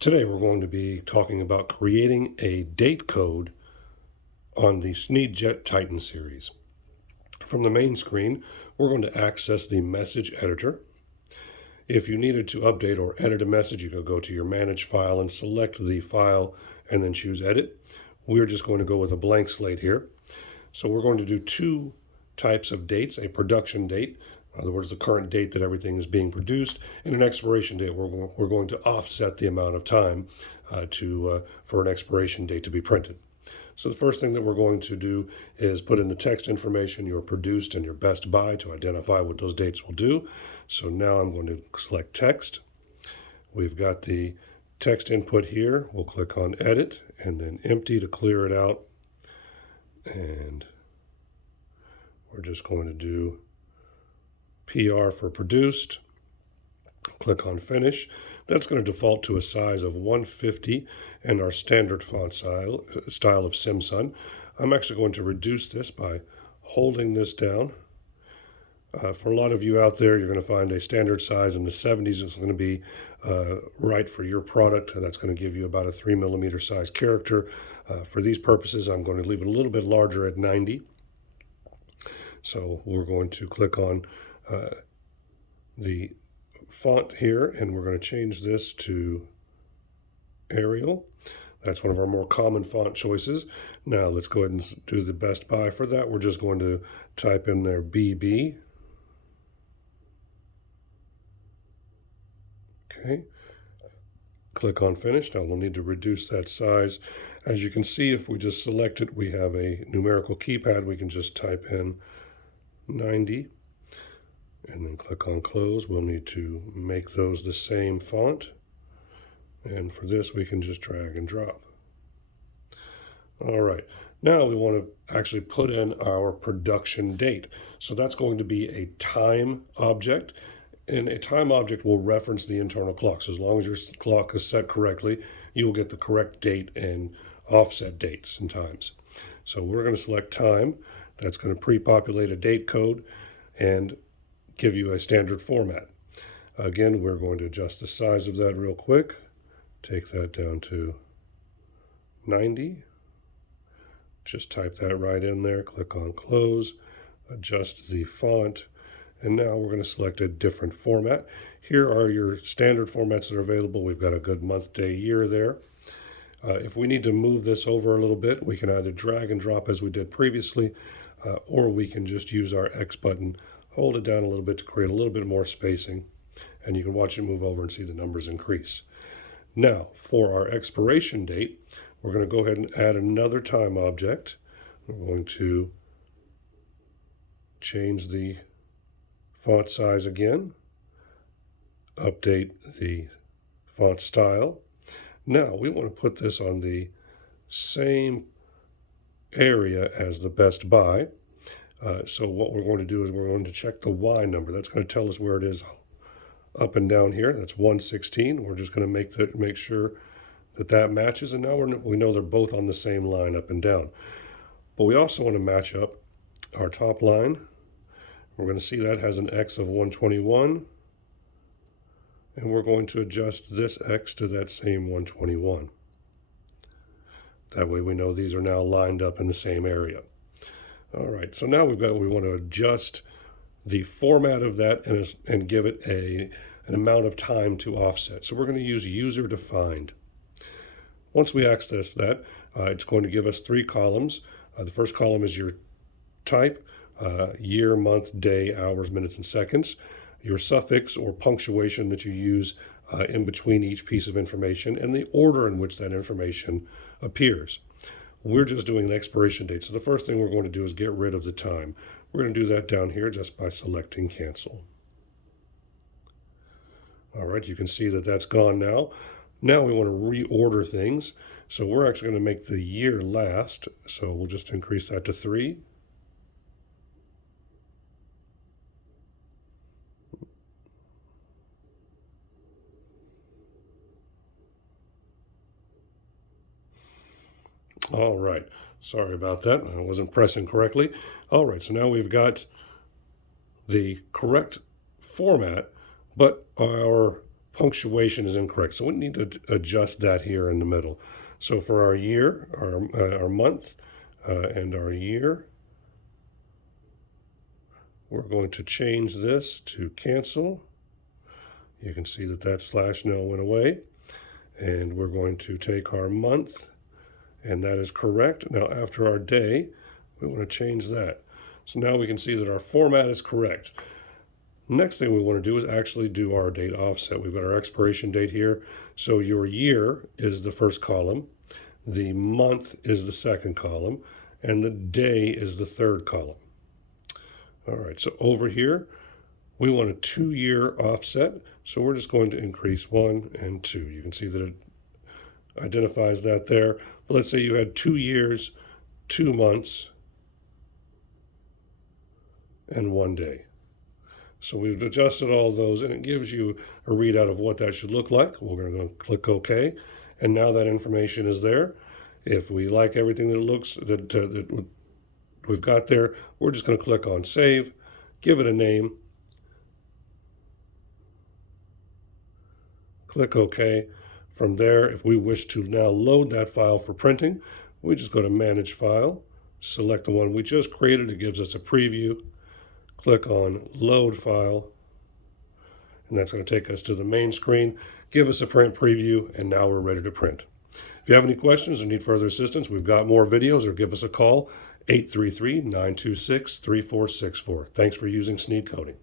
Today we're going to be talking about creating a date code on the Sneed Titan series. From the main screen, we're going to access the message editor. If you needed to update or edit a message, you can go to your manage file and select the file and then choose edit. We're just going to go with a blank slate here. So we're going to do two types of dates: a production date, in other words, the current date that everything is being produced, and an expiration date. We're going to offset the amount of time for an expiration date to be printed. So the first thing that we're going to do is put in the text information, your produced and your best by, to identify what those dates will do. So now I'm going to select text. We've got the text input here. We'll click on edit and then empty to clear it out. And we're just going to do PR for produced. Click on finish. That's going to default to a size of 150 and our standard font style of Simsun. I'm actually going to reduce this by holding this down. For a lot of you out there, you're going to find a standard size in the 70s is going to be right for your product. That's going to give you about a 3mm size character. For these purposes, I'm going to leave it a little bit larger at 90. So we're going to click on the font here, and we're going to change this to Arial. That's one of our more common font choices. Now let's go ahead and do the best by. For that, we're just going to type in there BB. Okay. Click on finish. Now we'll need to reduce that size. As you can see, if we just select it, we have a numerical keypad. We can just type in 90 and then click on close. We'll need to make those the same font. And for this, we can just drag and drop. All right. Now we want to actually put in our production date. So that's going to be a time object. And a time object will reference the internal clock. So as long as your clock is set correctly, you will get the correct date and offset dates and times. So we're going to select time. That's going to pre-populate a date code and give you a standard format. Again, we're going to adjust the size of that real quick. Take that down to 90. Just type that right in there. Click on close. Adjust the font. And now we're going to select a different format. Here are your standard formats that are available. We've got a good month, day, year there. If we need to move this over a little bit, we can either drag and drop as we did previously, or we can just use our X button, hold it down a little bit to create a little bit more spacing, and you can watch it move over and see the numbers increase. Now, for our expiration date, we're going to go ahead and add another time object. We're going to change the font size again, update the font style. Now we want to put this on the same area as the best by. So what we're going to do is we're going to check the Y number. That's going to tell us where it is up and down here. That's 116. We're just going to make sure that matches. And now we know they're both on the same line up and down. But we also want to match up our top line. We're going to see that has an X of 121. And we're going to adjust this X to that same 121. That way we know these are now lined up in the same area. All right, so now we want to adjust the format of that and give it an amount of time to offset. So we're going to use user defined. Once we access that, it's going to give us 3 columns. The first column is your type, year, month, day, hours, minutes, and seconds. Your suffix or punctuation that you use in between each piece of information, and the order in which that information appears. We're just doing an expiration date. So the first thing we're going to do is get rid of the time. We're going to do that down here just by selecting cancel. All right, you can see that that's gone now. Now we want to reorder things. So we're actually going to make the year last. So we'll just increase that to 3. All right, sorry about that. I wasn't pressing correctly. All right, so now we've got the correct format, but our punctuation is incorrect. So we need to adjust that here in the middle. So for our year, our month, and our year, we're going to change this to cancel. You can see that that slash now went away. And we're going to take our month, and that is correct. Now after our day, we want to change that. So now we can see that our format is correct. Next thing we want to do is actually do our date offset. We've got our expiration date here. So your year is the first column, the month is the second column, and the day is the third column. All right, so over here, we want a 2-year offset. So we're just going to increase 1 and 2. You can see that it identifies that there. But let's say you had 2 years, 2 months, and 1 day. So we've adjusted all those, and it gives you a readout of what that should look like. We're going to click OK, and now that information is there. If we like everything that it looks that we've got there, we're just going to click on Save, give it a name, click OK. From there, if we wish to now load that file for printing, we just go to Manage File, select the one we just created. It gives us a preview. Click on Load File, and that's going to take us to the main screen, give us a print preview, and now we're ready to print. If you have any questions or need further assistance, we've got more videos, or give us a call, 833-926-3464. Thanks for using Sneed Coding.